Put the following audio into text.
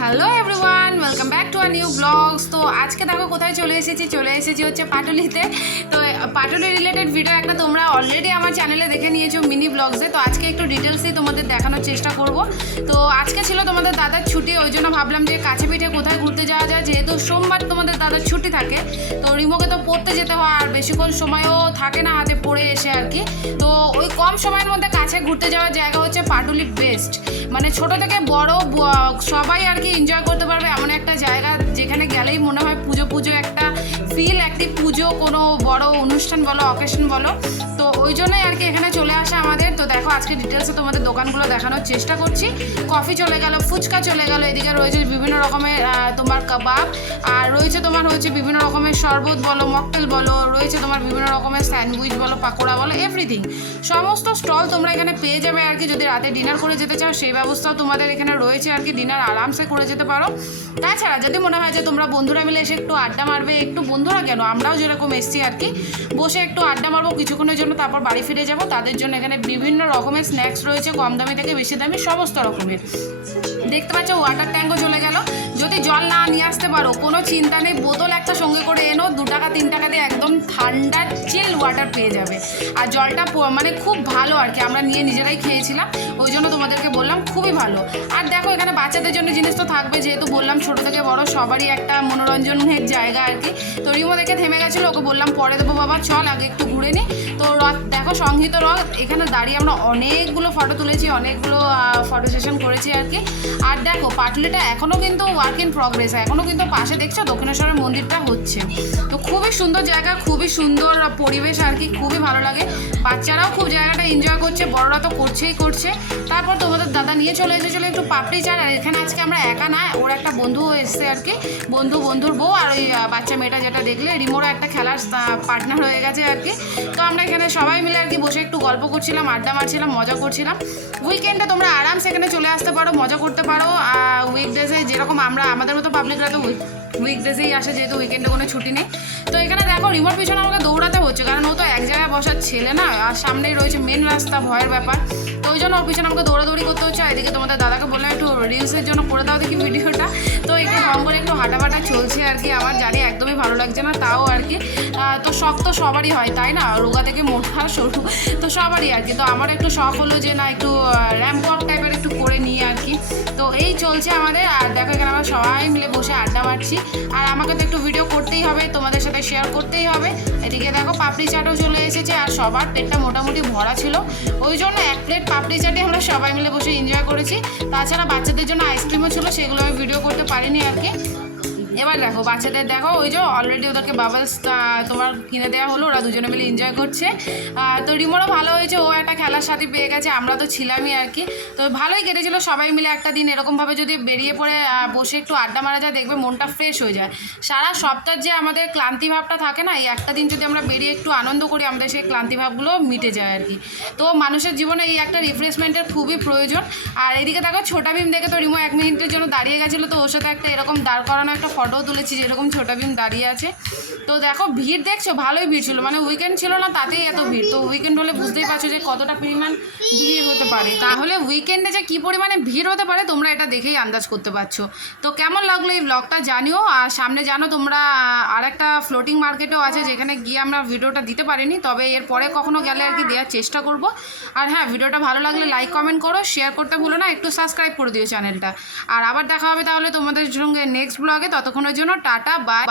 Hello everyone welcome back to our new vlogs তো আজকে দেখো কোথায় চলে এসেছি? চলে এসেছি হচ্ছে পাটুলিতে। তো পাটুলি রিলেটেড ভিডিও একটা তোমরা অলরেডি আমার চ্যানেলে দেখে নিয়েছো মিনি ব্লগসে তো আজকে একটু ডিটেলসই তোমাদের দেখানোর চেষ্টা করব। তো আজকে ছিল তোমাদের দাদার ছুটি, ওই জন্য ভাবলাম যে কাছে পিঠে কোথায় ঘুরতে যাওয়া যায়? যেহেতু সোমবার তোমাদের দাদার ছুটি থাকে, তো রিমোকে তো পড়তে যেতে হয়, আর বেশিক্ষণ সময়ও থাকে না হাতে পড়ে এসে আর কি। তো কম সময়ের মধ্যে কাছে ঘুরতে যাওয়ার জায়গা হচ্ছে পাটুলি বেস্ট। মানে ছোট থেকে বড় সবাই আর কি এনজয় করতে পারবে এমন একটা জায়গা যেখানে গেলেই মনে হয় পুজো পুজো একটা ফিল একটি পুজো, কোনো বড় অনুষ্ঠান বলো অকেশন বলো। তো ওই জন্যই আর কি এখানে চলে আসা আজকে ডিটেলসে তোমাদের দোকানগুলো দেখানোর চেষ্টা করছি। কফি চলে গেল, ফুচকা চলে গেল, এদিকে রয়েছে বিভিন্ন রকমের তোমার কাবাব, আর রয়েছে তোমার হচ্ছে বিভিন্ন রকমের শরবত বলো, মকটেল বলো, রয়েছে তোমার বিভিন্ন রকমের স্যান্ডউইচ বলো, পাকোড়া বলো এভরিথিং সমস্ত স্টল তোমরা এখানে পেয়ে যাবে আর কি, যদি রাতে ডিনার করে যেতে চাও, সেই ব্যবস্থাও তোমাদের এখানে রয়েছে আর কি ডিনার আরামসে করে যেতে পারো। তাছাড়া যদি মনে হয় যে তোমরা বন্ধুরা মিলে এসে একটু আড্ডা মারবে, একটু বন্ধুরা কেন, আমরাও যেরকম এসছি আর কি, বসে একটু আড্ডা মারবো, কিছুক্ষণের জন্য তারপর বাড়ি ফিরে যাব, তাদের জন্য এখানে বিভিন্ন রকমের স্ন্যাক্স রয়েছে, কম দামি থেকে বেশি দামি, সমস্ত রকমের। দেখতে পাচ্ছ ওয়াটার ট্যাঙ্কও চলে গেল। যদি নিয়ে আসতে পারো। কোনো চিন্তা নেই, বোতল একটা সঙ্গে করে এনো, দু টাকা, তিন টাকা দিয়ে একদম ঠান্ডা চিল ওয়াটার পেয়ে যাবে। আর জলটা মানে খুব ভালো আর কি, আমরা নিয়ে নিজেরাই খেয়েছিলাম, ওই জন্য তোমাদেরকে বললাম খুবই ভালো। আর দেখো, এখানে বাচ্চাদের জন্য জিনিস তো থাকবে, যেহেতু বললাম ছোটো থেকে বড়, সবারই একটা মনোরঞ্জনের জায়গা আর কি। তো রিমো দেখে থেমে গেছিল, ওকে বললাম, পরে দেবো বাবা, চল আগে একটু ঘুরে নি। তো রথ, দেখো সংহিত রথ, এখানে দাঁড়িয়ে আমরা অনেকগুলো ফটো তুলেছি, অনেকগুলো ফটো সেশন করেছি আর কি। আর দেখো, পাটলিটা এখনও কিন্তু ওয়ার্ক ইন প্রগ্রেস এখনও কিন্তু পাশে দেখছ? দক্ষিণেশ্বরের মন্দিরটা হচ্ছে। তো খুবই সুন্দর জায়গা, খুবই সুন্দর পরিবেশ আর কি, খুবই ভালো লাগে। বাচ্চারাও খুব জায়গাটা এনজয় করছে, বড়রা তো করছেই করছে। তারপর তোমাদের দাদা নিয়ে চলে এসেছিল একটু পাপড়ি চাট আর এখানে আজকে আমরা একা না, ওর একটা বন্ধু এসছে আর কি, বন্ধু বন্ধুর বউ আর ওই বাচ্চা মেয়েটা যেটা দেখলে রিমোরও একটা খেলার পার্টনার হয়ে গেছে আর কি। তো আমরা এখানে সবাই মিলে আর কি বসে একটু গল্প করছিলাম, আড্ডা মারছিলাম, মজা করছিলাম। উইকেন্ডে তোমরা আরামসে এখানে চলে আসতে পারো, মজা করতে পারো। উইকডেজে যেরকম আমরা, আমাদের মতো পাবলিকরা তো উইক উইকডেজেই আসে যেহেতু উইকেন্ডে কোনো ছুটি নেই। তো এখানে দেখো, রিমোট পিছনে আমাকে দৌড়াতে হচ্ছে, কারণ ও তো এক জায়গায় বসার ছেলে না, আর সামনেই রয়েছে মেন রাস্তা, ভয়ের ব্যাপার। তো ওই জন্য ওর পিছনে আমাকে দৌড়াদৌড়ি করতে হচ্ছে, আর এদিকে তোমাদের দাদাকে বললাম, একটু রিলসের জন্য করে দাও দেখি ভিডিওটা। তো একটু কম করে একটু হাঁটাফাটা চলছে আর কি আমার, জানি লাগছে না তাও আর কি। তো শখ তো সবারই হয়, তাই না? রোগা থেকে মোটা, সরু, তো সবারই আর কি। তো আমার একটু শখ হলো যে না, একটু র্যাম্প ওয়াক টাইপের একটু করে নিই আর কি। তো এই চলছে আমাদের, আর দেখো এখানে আমরা সবাই মিলে বসে আড্ডা মারছি। আর আমাকে তো একটু ভিডিও করতেই হবে, তোমাদের সাথে শেয়ার করতেই হবে। এদিকে দেখো, পাপড়ি চাটও চলে এসেছে, আর সবার পেটটা মোটামুটি ভরা ছিল। ওই জন্য এক প্লেট পাপড়ি চাটই আমরা সবাই মিলে বসে এনজয় করেছি। তাছাড়া বাচ্চাদের জন্য আইসক্রিমও ছিল, সেগুলো আমি ভিডিও করতে পারিনি আর কি। এবার দেখো, বাচ্চাদের দেখো, ওই যে অলরেডি ওদেরকে বাবলস তোমার কিনে দেওয়া হলো, ওরা দুজনে মিলে এনজয় করছে। তো রিমোরও ভালো হয়েছে, ও একটা খেলার সাথে পেয়ে গেছে, আমরা তো ছিলামই আর কি। তো ভালোই কেটেছিল, সবাই মিলে একটা দিন এরকমভাবে যদি বেরিয়ে পড়ে বসে একটু আড্ডা মারা যায়, দেখবে মনটা ফ্রেশ হয়ে যায়। সারা সপ্তাহ যে আমাদের ক্লান্তি ভাবটা থাকে না, এই একটা দিন যদি আমরা বেরিয়ে একটু আনন্দ করি, আমাদের সেই ক্লান্তি ভাবগুলো মিটে যায় আর কি। তো মানুষের জীবনে এই একটা রিফ্রেশমেন্টের খুবই প্রয়োজন। আর এদিকে দেখো, ছোটা ভীম দেখে তো রিমো এক মিনিটের জন্য দাঁড়িয়ে গেছিল, তো ওর সাথে একটা এরকম দাঁড় করানো একটা ফটোও তুলেছি, যেরকম ছোটা ভীম দাঁড়িয়ে আছে। তো দেখো, ভিড় দেখছ? ভালোই ভিড় ছিল। মানে উইকেন্ড ছিল না, তাতেই এত ভিড়। তো উইকেন্ড হলে বুঝতেই পারছ যে কতটা পরিমাণ ভিড় হতে পারে। তাহলে উইকেন্ডে যে কী পরিমাণে ভিড় হতে পারে, তোমরা এটা দেখেই আন্দাজ করতে পারছ। তো কেমন লাগল এই ব্লগটা জানিও। আর সামনে জানো, তোমরা আর একটা ফ্লোটিং মার্কেটও আছে, যেখানে গিয়ে আমরা ভিডিওটা দিতে পারিনি। তবে এর পরে কখনো গেলে আর কি দেওয়ার চেষ্টা করব। আর হ্যাঁ ভিডিওটা ভালো লাগলে লাইক কমেন্ট করো। শেয়ার করতে ভুলো না, একটু সাবস্ক্রাইব করে দিও চ্যানেলটা আর আবার দেখা হবে তাহলে তোমাদের সঙ্গে নেক্সট ব্লগে ততক্ষণের জন্য টাটা বাই।